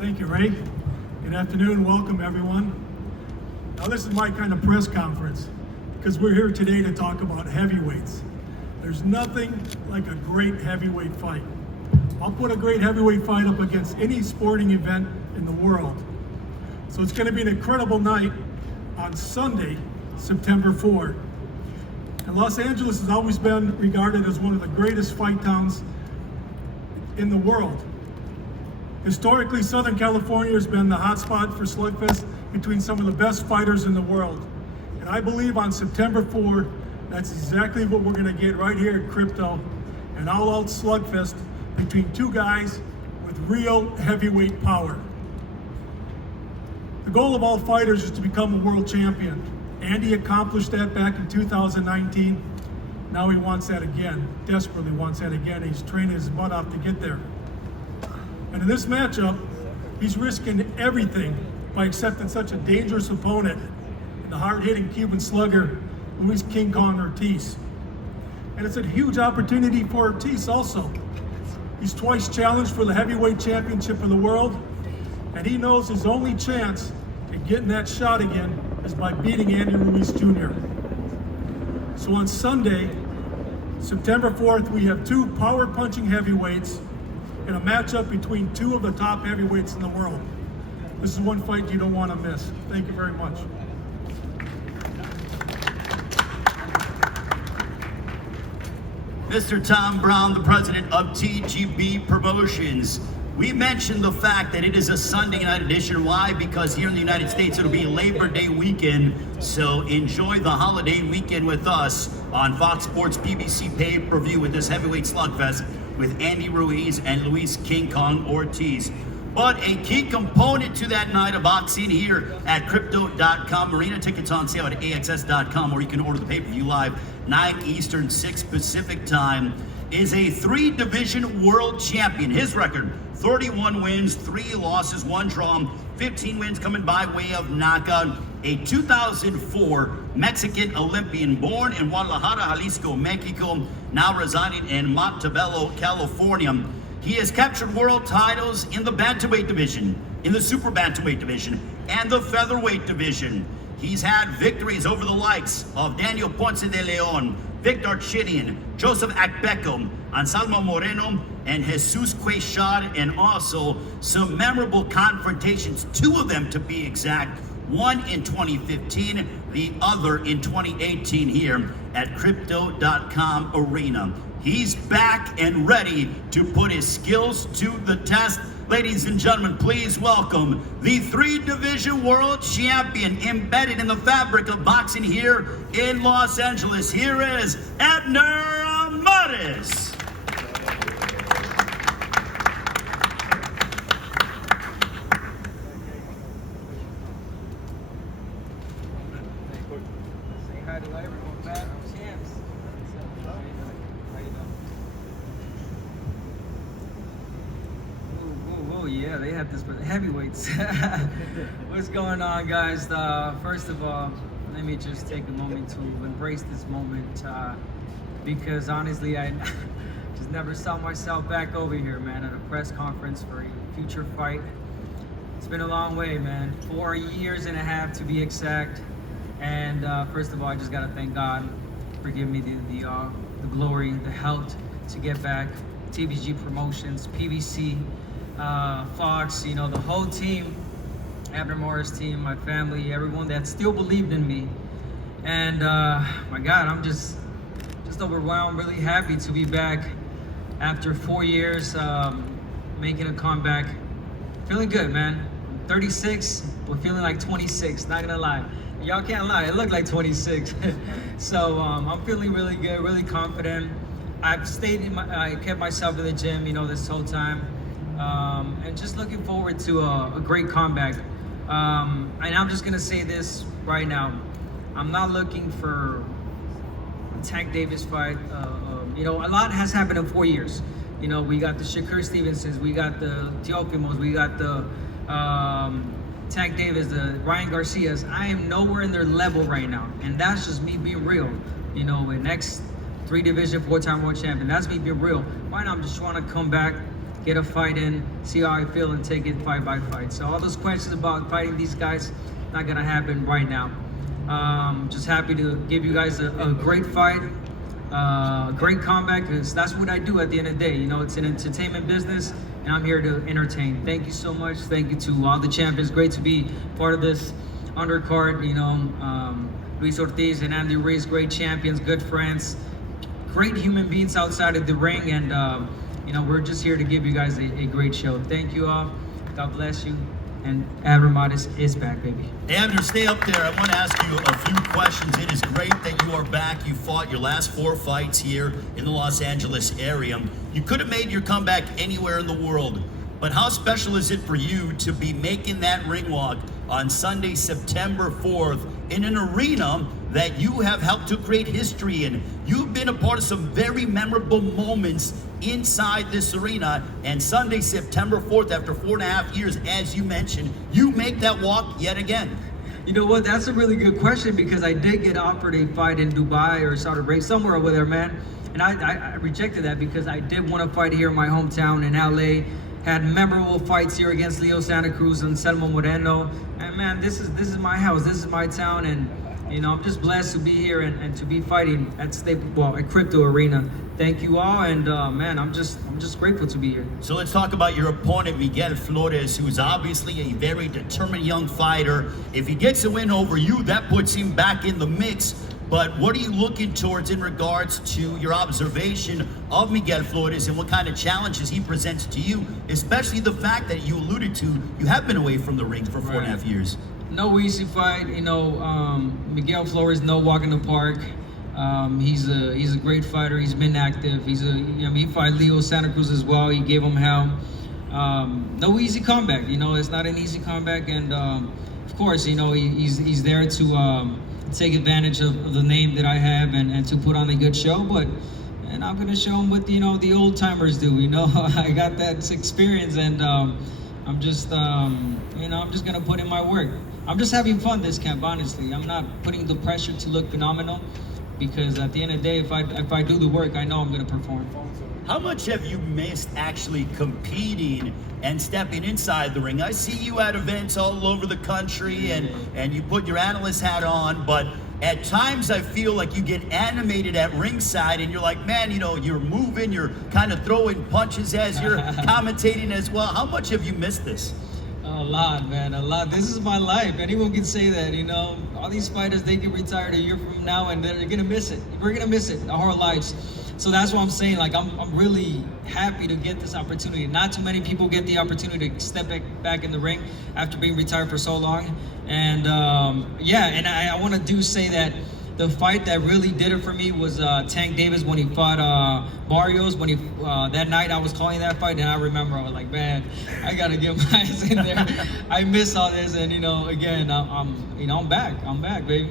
Thank you, Ray. Good afternoon. Welcome, everyone. Now, this is my kind of press conference because we're here today to talk about heavyweights. There's nothing like a great heavyweight fight. I'll put a great heavyweight fight up against any sporting event in the world. So it's going to be an incredible night on Sunday, September 4th. And Los Angeles has always been regarded as one of the greatest fight towns in the world. Historically, Southern California has been the hotspot for slugfest between some of the best fighters in the world. And I believe on September 4th, that's exactly what we're gonna get right here at Crypto, an all-out slugfest between two guys with real heavyweight power. The goal of all fighters is to become a world champion. Andy accomplished that back in 2019. Now he wants that again, desperately wants that again. He's training his butt off to get there. And in this matchup, he's risking everything by accepting such a dangerous opponent, the hard-hitting Cuban slugger, Ruiz King Kong Ortiz. And it's a huge opportunity for Ortiz also. He's twice challenged for the heavyweight championship of the world, and he knows his only chance at getting that shot again is by beating Andy Ruiz Jr. So on Sunday, September 4th, we have two power-punching heavyweights in a matchup between two of the top heavyweights in the world. This is one fight you don't want to miss. Thank you very much. Mr. Tom Brown, the president of TGB Promotions. We mentioned the fact that it is a Sunday night edition. Why? Because here in the United States, it'll be Labor Day weekend. So enjoy the holiday weekend with us on Fox Sports PBC pay-per-view with this heavyweight slugfest with Andy Ruiz and Ruiz King Kong Ortiz. But a key component to that night of boxing here at Crypto.com. Arena tickets on sale at AXS.com, or you can order the pay-per-view live 9 Eastern, 6 Pacific time, is a 3-division world champion. His record, 31 wins, 3 losses, 1 draw, 15 wins coming by way of knockout. A 2004 Mexican Olympian, born in Guadalajara, Jalisco, Mexico, now residing in Montebello, California. He has captured world titles in the bantamweight division, in the super bantamweight division, and the featherweight division. He's had victories over the likes of Daniel Ponce de Leon, Victor Chinian, Joseph Akbeko, Anselmo Moreno, and Jesus Queixada, and also some memorable confrontations, 2 of them to be exact, one in 2015, the other in 2018 here at Crypto.com Arena. He's back and ready to put his skills to the test. Ladies and gentlemen, please welcome the 3-division world champion embedded in the fabric of boxing here in Los Angeles. Here is Abner Amaris. Say hi to everyone, Matt. I'm Champs. Oh yeah, they have this for the heavyweights. What's going on, guys? First of all, let me just take a moment to embrace this moment because honestly, I just never saw myself back over here, man, at a press conference for a future fight. It's been a long way, man. 4 years and a half to be exact. And first of all, I just gotta thank God for giving me the glory, the health to get back. TBG Promotions, PBC, Fox, you know, the whole team, Abner Morris team, my family, everyone that still believed in me. And my God, I'm just overwhelmed, really happy to be back after 4 years, making a comeback. Feeling good, man. I'm 36, but feeling like 26, not gonna lie. Y'all can't lie, it looked like 26. So I'm feeling really good, really confident. I've I kept myself in the gym, you know, this whole time. And just looking forward to a great comeback. And I'm just gonna say this right now. I'm not looking for a Tank Davis fight. You know, a lot has happened in 4 years. You know, we got the Shakur Stevensons, we got the Teofimos, we got the Tank Davis, the Ryan Garcias. I am nowhere in their level right now. And that's just me being real. You know, next 3-division, 4-time world champion. That's me being real. Right now, I'm just trying to come back get a fight in, see how I feel, and take it fight by fight. So all those questions about fighting these guys, not gonna happen right now. Just happy to give you guys a great fight, great comeback, because that's what I do at the end of the day. You know, it's an entertainment business, and I'm here to entertain. Thank you so much. Thank you to all the champions. Great to be part of this undercard. You know, Ruiz, Ortiz, and Andy Ruiz, great champions, good friends, great human beings outside of the ring, and you know, we're just here to give you guys a great show. Thank you all. God bless you. And Abramad is back, baby. Abner, stay up there. I want to ask you a few questions. It is great that you are back. You fought your last 4 fights here in the Los Angeles area. You could have made your comeback anywhere in the world, but how special is it for you to be making that ring walk on Sunday, September 4th, in an arena that you have helped to create history in? You've been a part of some very memorable moments inside this arena, and Sunday, September 4th, after 4.5 years, as you mentioned, you make that walk yet again. You know what? That's a really good question, because I did get offered a fight in Dubai or Saudi Arabia, somewhere over there, man. And I rejected that because I did want to fight here in my hometown in LA. Had memorable fights here against Leo Santa Cruz and Selmo Moreno. And man, this is my house, this is my town, and you know, I'm just blessed to be here and to be fighting at Crypto Arena. Thank you all, and man, I'm just grateful to be here. So let's talk about your opponent, Miguel Flores, who is obviously a very determined young fighter. If he gets a win over you, that puts him back in the mix. But what are you looking towards in regards to your observation of Miguel Flores and what kind of challenges he presents to you, especially the fact that you alluded to, you have been away from the ring for 4.5 years? No easy fight, you know. Miguel Flores, no walk in the park. He's a great fighter. He's been active. He fought Leo Santa Cruz as well. He gave him hell. No easy comeback. You know, it's not an easy comeback, and of course, you know, he's there to take advantage of the name that I have and to put on a good show. And I'm gonna show him what the old timers do. You know, I got that experience, and I'm just I'm just gonna put in my work. I'm just having fun this camp, honestly. I'm not putting the pressure to look phenomenal, because at the end of the day, if I do the work, I know I'm gonna perform. How much have you missed actually competing and stepping inside the ring? I see you at events all over the country, and you put your analyst hat on, but at times I feel like you get animated at ringside, and you're like, man, you know, you're moving, you're kind of throwing punches as you're commentating as well. How much have you missed this? A lot, man, a lot. This is my life. Anyone can say that, you know. All these fighters, they get retired a year from now, and they're gonna miss it. We're gonna miss it our whole lives. So that's what I'm saying. Like, I'm really happy to get this opportunity. Not too many people get the opportunity to step back in the ring after being retired for so long. And I want to say that the fight that really did it for me was Tank Davis when he fought Barrios. When that night I was calling that fight, and I remember I was like, man, I gotta get my ass in there. I miss all this, and again, I'm back. I'm back, baby.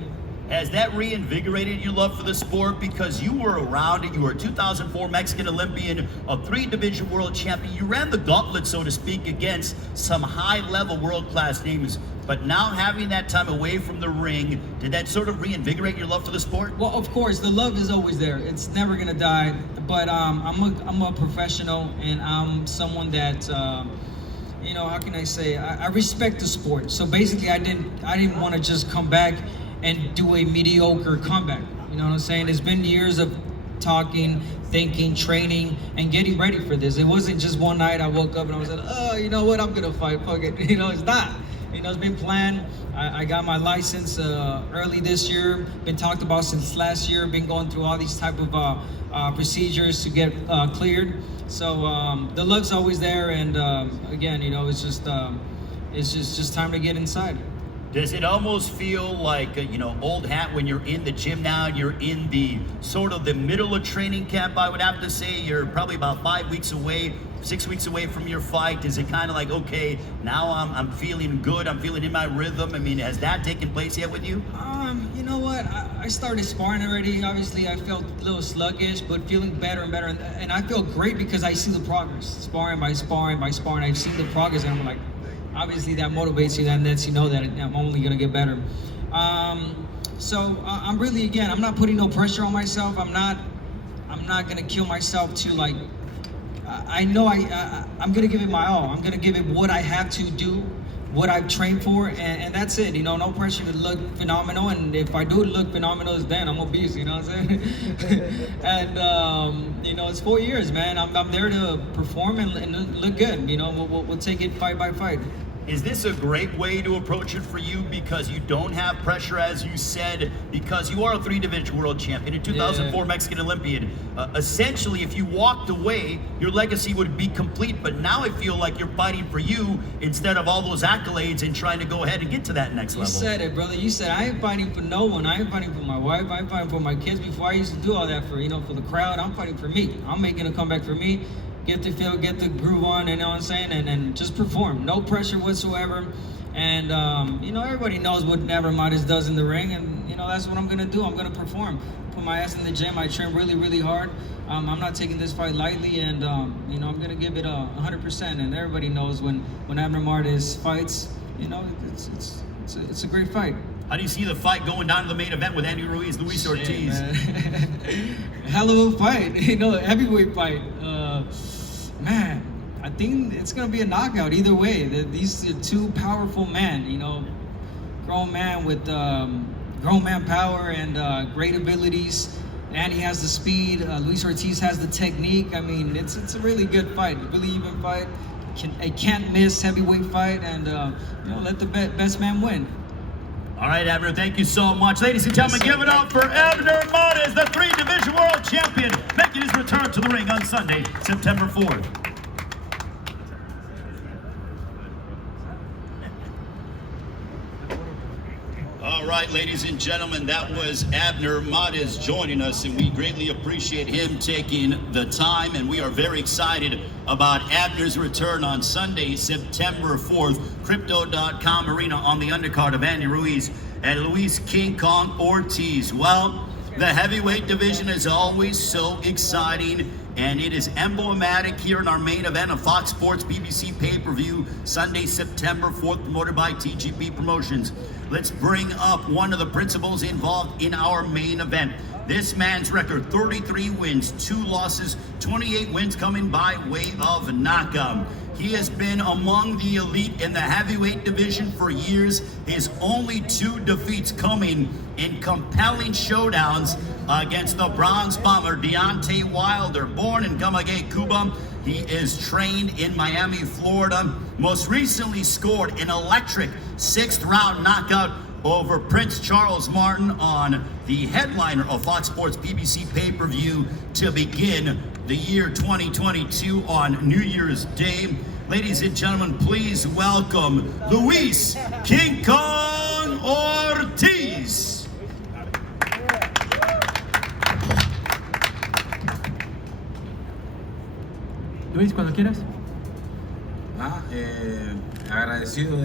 Has that reinvigorated your love for the sport? Because you were around it. You were a 2004 Mexican Olympian, a 3-division world champion. You ran the gauntlet, so to speak, against some high-level world-class names. But now having that time away from the ring, did that sort of reinvigorate your love for the sport? Well, of course, the love is always there. It's never gonna die. But I'm a professional, and I'm someone that how can I say? I respect the sport. So basically, I didn't want to just come back and do a mediocre comeback. You know what I'm saying? It's been years of talking, thinking, training, and getting ready for this. It wasn't just one night I woke up and I was like, oh, you know what, I'm gonna fight, fuck it. It's not. It's been planned. I got my license early this year, been talked about since last year, been going through all these type of procedures to get cleared. So the love's always there, and again, it's just time to get inside. Does it almost feel like, old hat when you're in the gym now, you're in the sort of the middle of training camp, I would have to say? You're probably about 5 weeks away, 6 weeks away from your fight. Is it kind of like, okay, now I'm feeling good, I'm feeling in my rhythm? I mean, has that taken place yet with you? You know what? I started sparring already. Obviously, I felt a little sluggish, but feeling better and better. And I feel great because I see the progress. Sparring by sparring by sparring, I've seen the progress, and I'm like, obviously that motivates you, that lets you know that I'm only gonna get better. So I'm really, again, I'm not putting no pressure on myself. I'm not gonna kill myself to I know I'm gonna give it my all. I'm gonna give it what I have to do, what I've trained for, and that's it. You know, no pressure to look phenomenal. And if I do look phenomenal, then I'm obese. You know what I'm saying? And you know, it's 4 years, man. I'm there to perform and look good. You know, we'll take it fight by fight. Is this a great way to approach it for you because you don't have pressure, as you said, because you are a 3-division world champion, a 2004 Mexican Olympian. Essentially, if you walked away, your legacy would be complete, but now I feel like you're fighting for you instead of all those accolades and trying to go ahead and get to that next level. You said it, brother. You said I ain't fighting for no one. I ain't fighting for my wife. I ain't fighting for my kids. Before I used to do all that for, you know, for the crowd. I'm fighting for me. I'm making a comeback for me. Get the feel, get the groove on, you know what I'm saying, and just perform. No pressure whatsoever. And you know, everybody knows what Abner Mares does in the ring, and you know, that's what I'm gonna do. I'm gonna perform. Put my ass in the gym. I train really, really hard. I'm not taking this fight lightly, and you know, I'm gonna give it 100%. And everybody knows when Abner Mares fights, you know, it's a great fight. How do you see the fight going down to the main event with Andy Ruiz, Luis Ortiz? Hell of a fight, you know, heavyweight fight. Man, I think it's gonna be a knockout either way. These are two powerful men, you know, grown man with grown man power and great abilities. Andy has the speed. Luis Ortiz has the technique. I mean, it's a really good fight, a really even fight. A can't miss heavyweight fight, and you know, let the best man win. All right, Abner, thank you so much. Ladies and gentlemen, give it up for Abner Mares, the 3-division world champion, making his return to the ring on Sunday, September 4th. All right, ladies and gentlemen, that was Abner Mares joining us, and we greatly appreciate him taking the time, and we are very excited about Abner's return on Sunday, September 4th, Crypto.com Arena on the undercard of Andy Ruiz and Luis King Kong Ortiz. Well, the heavyweight division is always so exciting, and it is emblematic here in our main event of Fox Sports BBC pay-per-view, Sunday, September 4th, promoted by TGB Promotions. Let's bring up one of the principals involved in our main event. This man's record, 33 wins, 2 losses, 28 wins coming by way of knockout. He has been among the elite in the heavyweight division for years. His only 2 defeats coming in compelling showdowns against the bronze bomber Deontay Wilder. Born in Camagüey, Cuba, he is trained in Miami, Florida. Most recently scored an electric 6th round knockout over Prince Charles Martin on the headliner of Fox Sports BBC pay-per-view to begin the year 2022 on New Year's Day. Ladies and gentlemen, please welcome Luis King Kong Ortiz. Luis, cuando quieras. Agradecido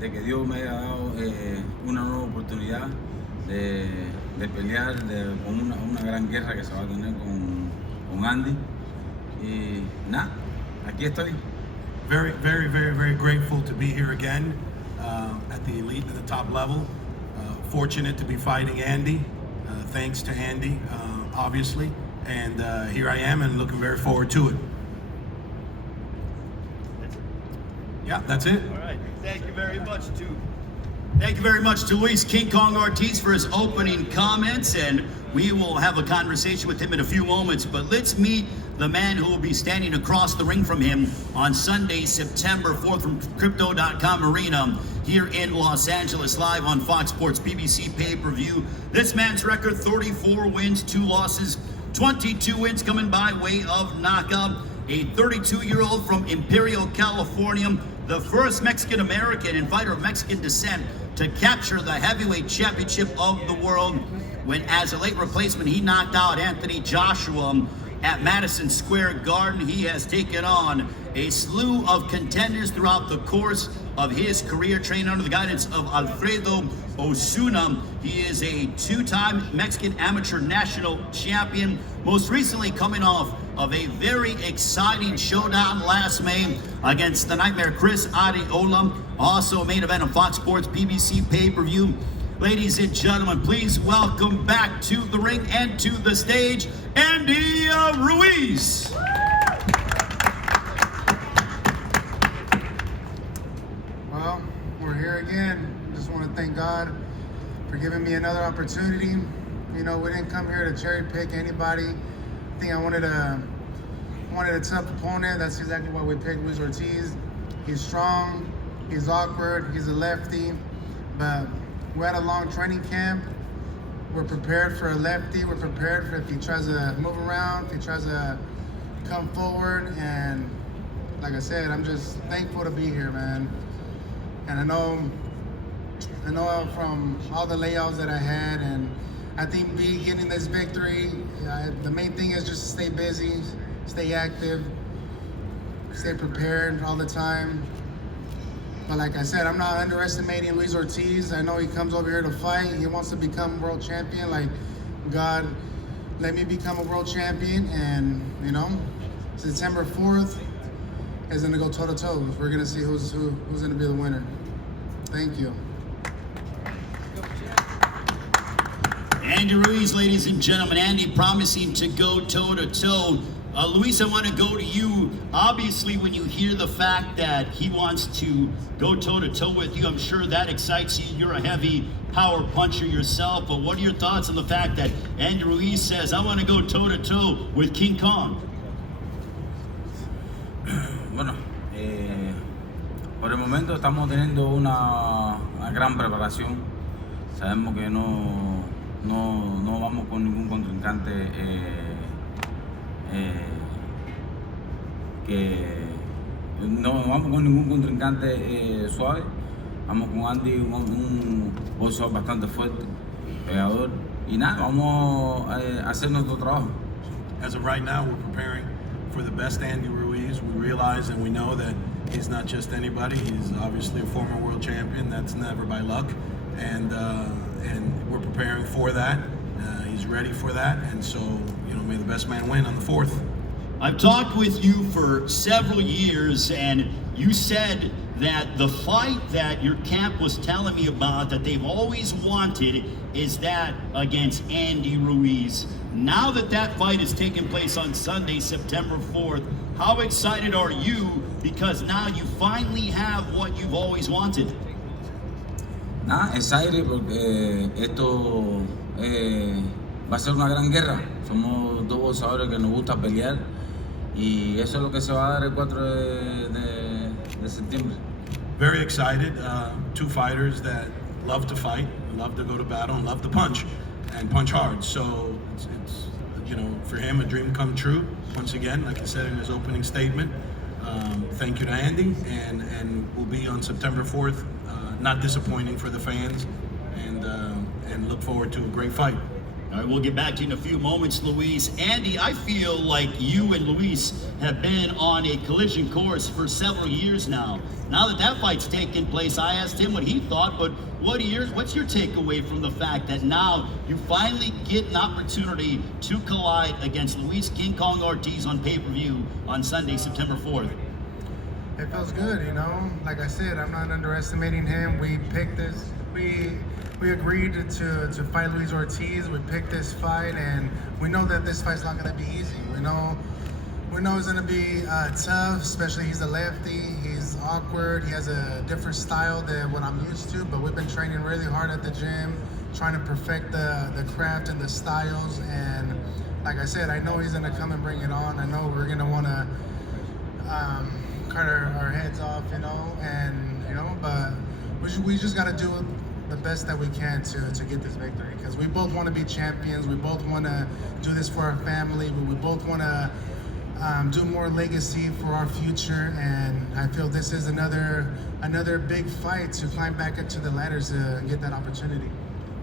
de que Dios me haya dado una nueva oportunidad de pelear con una gran guerra que se va a tener con Andy. Y nada, aquí estoy. Very, very, very, very grateful to be here again at the elite, at the top level. Fortunate to be fighting Andy. Thanks to Andy, obviously. And here I am and looking very forward to it. Yeah, that's it. All right. Thank you very much to Luis King Kong Ortiz for his opening comments, and we will have a conversation with him in a few moments. But let's meet the man who will be standing across the ring from him on Sunday, September 4th from Crypto.com Arena here in Los Angeles, live on Fox Sports BBC pay-per-view. This man's record, 34 wins, 2 losses, 22 wins coming by way of knockout. A 32-year-old from Imperial, California, the first Mexican-American and fighter of Mexican descent to capture the heavyweight championship of the world, when as a late replacement he knocked out Anthony Joshua at Madison Square Garden. He has taken on a slew of contenders throughout the course of his career, trained under the guidance of Alfredo Osuna. He is a 2-time Mexican amateur national champion, most recently coming off of a very exciting showdown last May against the Nightmare Chris Arreola, also a main event of Fox Sports BBC pay-per-view. Ladies and gentlemen, please welcome back to the ring and to the stage, Andy Ruiz. God for giving me another opportunity. You know, we didn't come here to cherry pick anybody. I think I wanted a tough opponent. That's exactly why we picked Ruiz Ortiz. He's strong, he's awkward, he's a lefty, but we had a long training camp. We're prepared for a lefty. We're prepared for if he tries to move around, if he tries to come forward. And like I said, I'm just thankful to be here, man. And I know from all the layouts that I had, and I think getting this victory, the main thing is just to stay busy, stay active, stay prepared all the time. But like I said, I'm not underestimating Ruiz Ortiz. I know he comes over here to fight. He wants to become world champion. Like, God, let me become a world champion. And, you know, September 4th is going to go toe-to-toe. We're going to see who's going to be the winner. Thank you. Andy Ruiz, ladies and gentlemen. Andy promising to go toe-to-toe. Luis, I want to go to you. Obviously, when you hear the fact that he wants to go toe-to-toe with you, I'm sure that excites you. You're a heavy power puncher yourself, but what are your thoughts on the fact that Andy Ruiz says, I want to go toe-to-toe with King Kong? Bueno, por el momento estamos teniendo una gran preparación. Sabemos que no vamos con ningún contrincante suave. Vamos con Andy, un boxeador bastante fuerte, pegador, y nada, vamos a hacer nuestro trabajo. As of right now, we're preparing for the best Andy Ruiz. We realize and we know that he's not just anybody. He's obviously a former world champion. That's never by luck, and we're preparing for that. He's ready for that, and so, you know, may the best man win on the 4th. I've talked with you for several years, and you said that the fight that your camp was telling me about that they've always wanted is that against Andy Ruiz. Now that that fight is taking place on Sunday, September 4th, how excited are you? Because now you finally have what you've always wanted. Nada, excited porque esto va a ser una gran guerra. Somos dos boxeadores que nos gusta pelear y eso es lo que se va a dar el 4 de septiembre. Very excited. Two fighters that love to fight, love to go to battle, and love to punch, and punch hard. So it's you know, for him, a dream come true. Once again, like I said in his opening statement, thank you to Andy, and we'll be on September 4th. Not disappointing for the fans, and look forward to a great fight. All right, we'll get back to you in a few moments, Luis. Andy, I feel like you and Luis have been on a collision course for several years now. Now that that fight's taken place, I asked him what he thought, but what's your takeaway from the fact that now you finally get an opportunity to collide against Luis King Kong Ortiz on pay-per-view on Sunday, September 4th? It feels good, you know. Like I said, I'm not underestimating him. We picked this. We agreed to fight Ruiz Ortiz. We picked this fight, and we know that this fight's not going to be easy. We know it's going to be tough, especially he's a lefty. He's awkward. He has a different style than what I'm used to, but we've been training really hard at the gym, trying to perfect the craft and the styles. And like I said, I know he's going to come and bring it on. I know we're going to want to cut our heads off, you know, and, you know, but we just got to do the best that we can to get this victory, because we both want to be champions. We both want to do this for our family. We both want to do more legacy for our future, and I feel this is another big fight to climb back into the ladder to get that opportunity.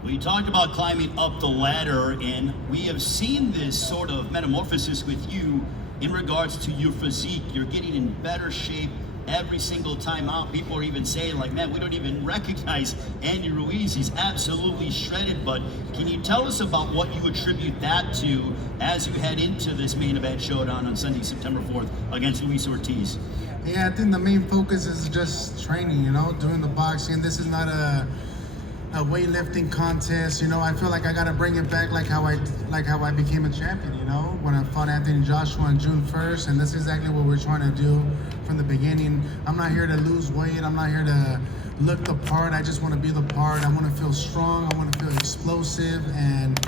Well, you talked about climbing up the ladder, and we have seen this sort of metamorphosis with you in regards to your physique. You're getting in better shape every single time out. People are even saying, like, man, we don't even recognize Andy Ruiz. He's absolutely shredded. But can you tell us about what you attribute that to as you head into this main event showdown on Sunday, September 4th against Ruiz Ortiz? Yeah, I think the main focus is just training, you know, doing the boxing. This is not a weightlifting contest, you know. I feel like I gotta bring it back like how I became a champion, you know, when I fought Anthony Joshua on June 1st, and that's exactly what we're trying to do from the beginning. I'm not here to lose weight. I'm not here to look the part. I just want to be the part. I want to feel strong. I want to feel explosive, and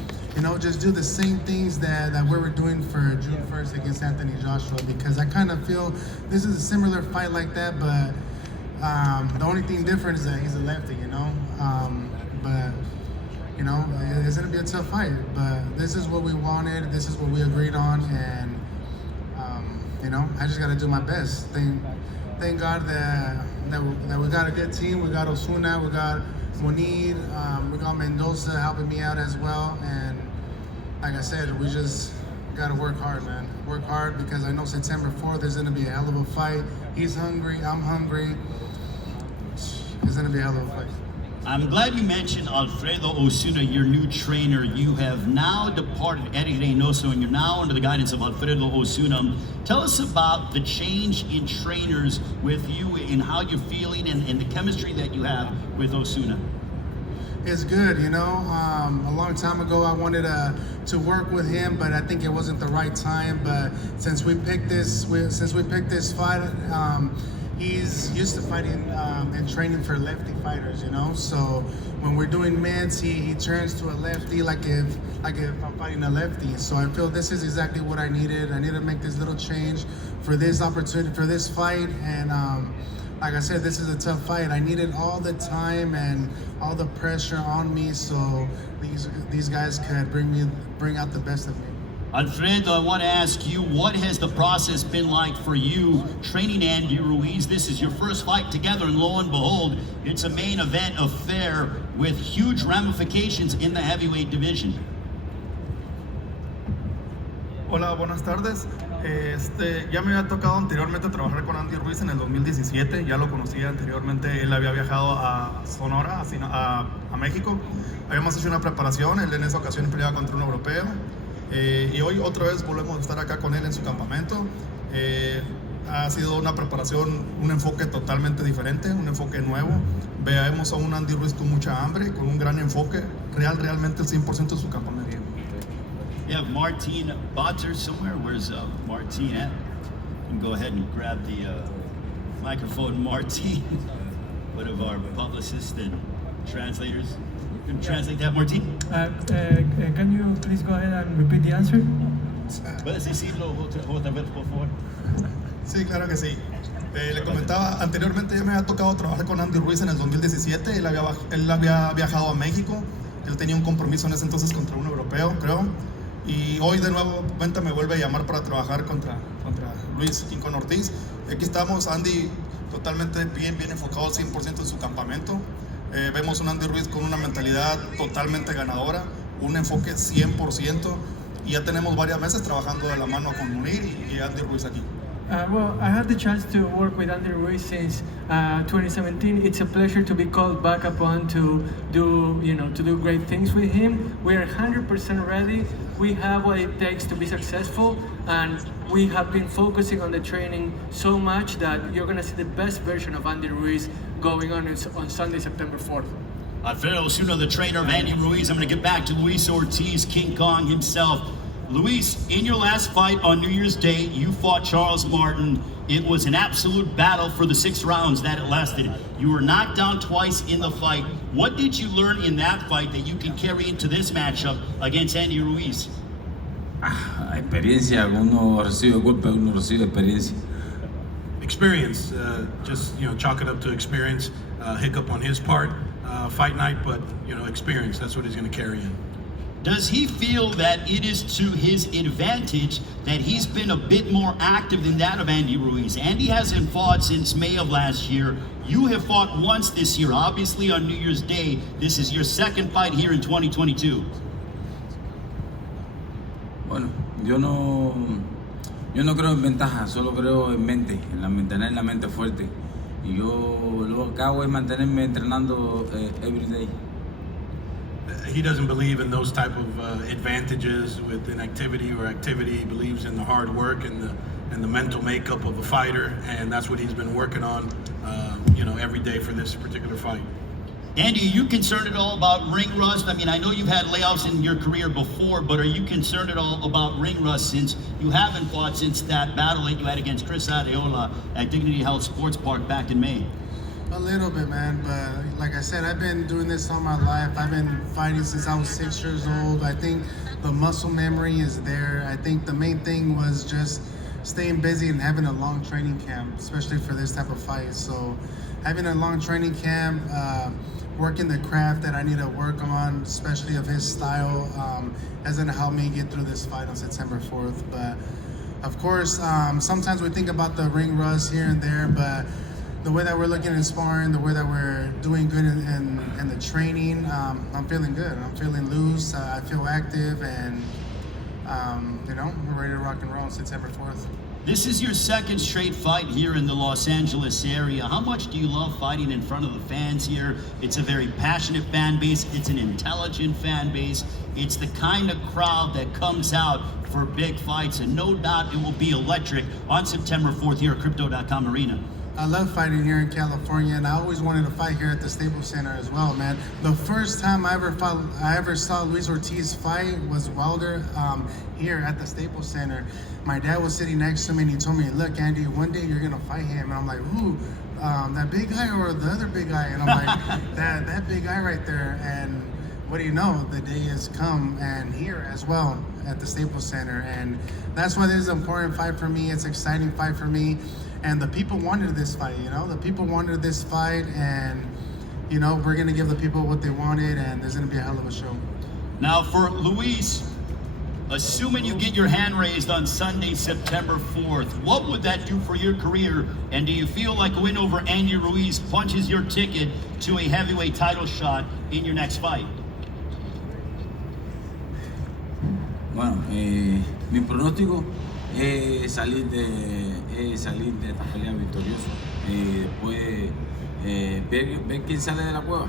just do the same things that we were doing for June 1st against Anthony Joshua, because I kind of feel this is a similar fight like that, but the only thing different is that he's a lefty, but it's gonna be a tough fight, but this is what we wanted, this is what we agreed on, and I just gotta do my best. Thank God that we got a good team. We got Osuna, we got Munir, we got Mendoza helping me out as well, and like I said, we just gotta work hard, man. Work hard, because I know September 4th is gonna be a hell of a fight. He's hungry, I'm hungry. It's gonna be a hell of a fight. I'm glad you mentioned Alfredo Osuna, your new trainer. You have now departed Eric Reynoso, and you're now under the guidance of Alfredo Osuna. Tell us about the change in trainers with you and how you're feeling and the chemistry that you have with Osuna. It's good, a long time ago I wanted to work with him, but I think it wasn't the right time. But since we picked this fight, he's used to fighting and training for lefty fighters, So when we're doing mids, he turns to a lefty, like if I'm fighting a lefty. So I feel this is exactly what I needed. I need to make this little change for this opportunity, for this fight, and like I said, this is a tough fight. I needed all the time and all the pressure on me, so these guys could bring out the best of me. Alfredo, I want to ask you, what has the process been like for you training Andy Ruiz? This is your first fight together, and lo and behold, it's a main event affair with huge ramifications in the heavyweight division. Hola, buenas tardes. Ya me había tocado anteriormente trabajar con Andy Ruiz en el 2017, ya lo conocía anteriormente, él había viajado a Sonora, a México, habíamos hecho una preparación, él en esa ocasión peleaba contra un europeo, y hoy otra vez volvemos a estar acá con él en su campamento. Ha sido una preparación, un enfoque totalmente diferente, un enfoque nuevo. Vemos a un Andy Ruiz con mucha hambre, con un gran enfoque, realmente el 100% de su campamento. You have Martin Botter somewhere. Where's Martin at? You can go ahead and grab the microphone, Martin, one of our publicists and translators. You can translate that, Martin? Can you please go ahead and repeat the answer? ¿Puedes decirlo otra vez, por favor? Sí, claro que sí. Le comentaba, anteriormente ya me había tocado trabajar con Andy Ruiz en el 2017, él había viajado a México, él tenía un compromiso en ese entonces contra un europeo, creo. Y hoy de nuevo me vuelve a llamar para trabajar contra Ruiz y con Ortiz. Aquí estamos, Andy totalmente bien enfocado al 100% en su campamento. Vemos un Andy Ruiz con una mentalidad totalmente ganadora, un enfoque 100%, y ya tenemos varios meses trabajando de la mano con Munir y Andy Ruiz aquí. Well, I had the chance to work with Andy Ruiz since 2017. It's a pleasure to be called back upon to do great things with him. We are 100% ready. We have what it takes to be successful, and we have been focusing on the training so much that you're going to see the best version of Andy Ruiz going on Sunday, September 4th. Alfredo Osuna, the trainer of Andy Ruiz. I'm going to get back to Luis Ortiz, King Kong himself. Luis, in your last fight on New Year's Day, you fought Charles Martin. It was an absolute battle for the 6 rounds that it lasted. You were knocked down twice in the fight. What did you learn in that fight that you can carry into this matchup against Andy Ruiz? Experiencia, uno recibe golpe, uno recibe experiencia. Experience, just chalk it up to experience. Hiccup on his part, fight night, but experience. That's what he's going to carry in. Does he feel that it is to his advantage that he's been a bit more active than that of Andy Ruiz? Andy hasn't fought since May of last year. You have fought once this year, obviously on New Year's Day. This is your second fight here in 2022. Bueno, yo no creo en ventaja, solo creo en mente, en mantener la mente fuerte. Y yo lo que hago es mantenerme entrenando every day. He doesn't believe in those type of advantages with inactivity or activity. He believes in the hard work and the mental makeup of a fighter, and that's what he's been working on, every day for this particular fight. Andy, are you concerned at all about ring rust? I mean, I know you've had layoffs in your career before, but are you concerned at all about ring rust since you haven't fought since that battle that you had against Chris Adeola at Dignity Health Sports Park back in May? A little bit, man, but like I said, I've been doing this all my life. I've been fighting since I was 6 years old. I think the muscle memory is there. I think the main thing was just staying busy and having a long training camp, especially for this type of fight. So having a long training camp, working the craft that I need to work on, especially of his style, has gonna help me get through this fight on September 4th. But of course, sometimes we think about the ring rust here and there, but the way that we're looking in sparring, the way that we're doing good in the training, I'm feeling good. I'm feeling loose. I feel active, and we're ready to rock and roll on September 4th. This is your second straight fight here in the Los Angeles area. How much do you love fighting in front of the fans here? It's a very passionate fan base. It's an intelligent fan base. It's the kind of crowd that comes out for big fights, and no doubt it will be electric on September 4th here at Crypto.com Arena. I love fighting here in California, and I always wanted to fight here at the Staples Center as well, man. The first time I ever saw Luis Ortiz fight was Wilder here at the Staples Center. My dad was sitting next to me, and he told me, "Look, Andy, one day you're gonna fight him." And I'm like, "Who? That big guy or the other big guy?" And I'm like, that big guy right there. And what do you know? The day has come, and here as well at the Staples Center. And that's why this is an important fight for me. It's an exciting fight for me. And the people wanted this fight, The people wanted this fight, and, we're going to give the people what they wanted, and there's going to be a hell of a show. Now for Ruiz, assuming you get your hand raised on Sunday, September 4th, what would that do for your career? And do you feel like a win over Andy Ruiz punches your ticket to a heavyweight title shot in your next fight? Bueno, mi pronóstico es salir de esta pelea victorioso. Después ver quién sale de la cueva.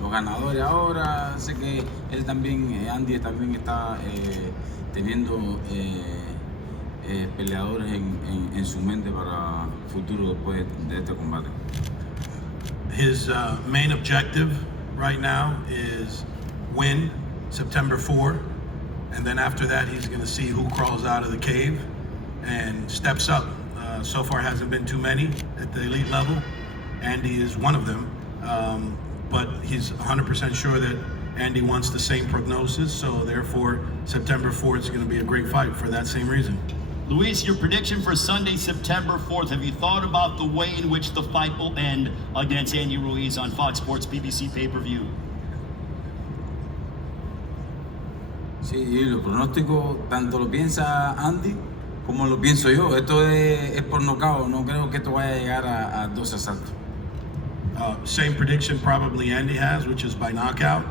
Los ganadores ahora, sé que él también, Andy también está teniendo peleadores en su mente para futuro después de este combate. His main objective right now is win September 4, and then after that he's going to see who crawls out of the cave and steps up. So far hasn't been too many at the elite level. Andy is one of them, but he's 100% sure that Andy wants the same prognosis, so therefore September 4th is going to be a great fight for that same reason. Luis, your prediction for Sunday, September 4th, have you thought about the way in which the fight will end against Andy Ruiz on Fox Sports PBC pay-per-view? Sí, los pronósticos tanto lo piensa Andy como lo pienso yo. Esto es por nocaut, no creo que esto vaya a llegar a 2 asaltos. Same prediction probably Andy has, which is by knockout.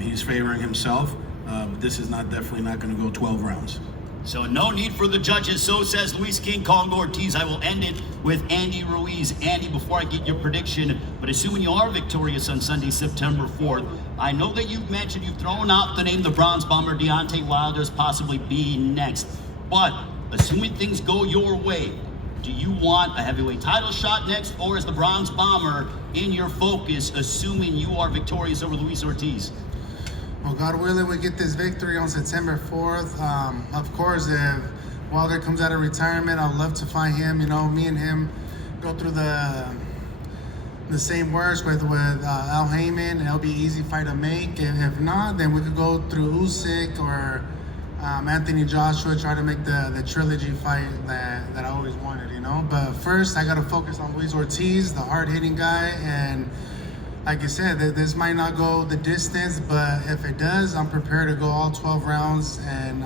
He's favoring himself, but this is definitely not going to go 12 rounds. So no need for the judges, so says Luis King Kong Ortiz. I will end it with Andy Ruiz. Andy, before I get your prediction, but assuming you are victorious on Sunday, September 4th, I know that you've thrown out the name the Bronze Bomber, Deontay Wilder's possibly being next. But assuming things go your way, do you want a heavyweight title shot next, or is the Bronze Bomber in your focus, assuming you are victorious over Luis Ortiz? Well, God willing, we get this victory on September 4th. Of course, if Wilder comes out of retirement, I'd love to fight him. Me and him go through the same works with Al Heyman, and it'll be an easy fight to make. If not, then we could go through Usyk or Anthony Joshua, try to make the trilogy fight that I always wanted, But first, I got to focus on Luis Ortiz, the hard-hitting guy, and like I said, this might not go the distance, but if it does, I'm prepared to go all 12 rounds and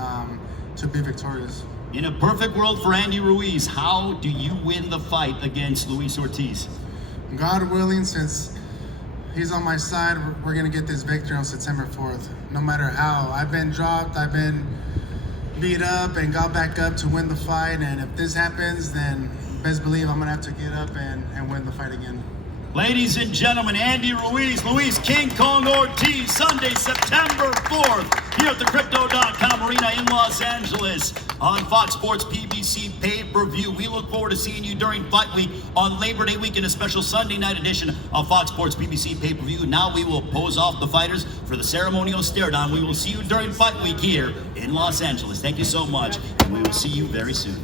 to be victorious. In a perfect world for Andy Ruiz, how do you win the fight against Luis Ortiz? God willing, since he's on my side, we're going to get this victory on September 4th, no matter how. I've been dropped, I've been beat up and got back up to win the fight, and if this happens, then best believe I'm going to have to get up and win the fight again. Ladies and gentlemen, Andy Ruiz, Luis King Kong Ortiz, Sunday, September 4th, here at the Crypto.com Arena in Los Angeles on Fox Sports PBC pay-per-view. We look forward to seeing you during Fight Week on Labor Day weekend, a special Sunday night edition of Fox Sports PBC pay-per-view. Now we will pose off the fighters for the ceremonial stare-down. We will see you during Fight Week here in Los Angeles. Thank you so much, and we will see you very soon.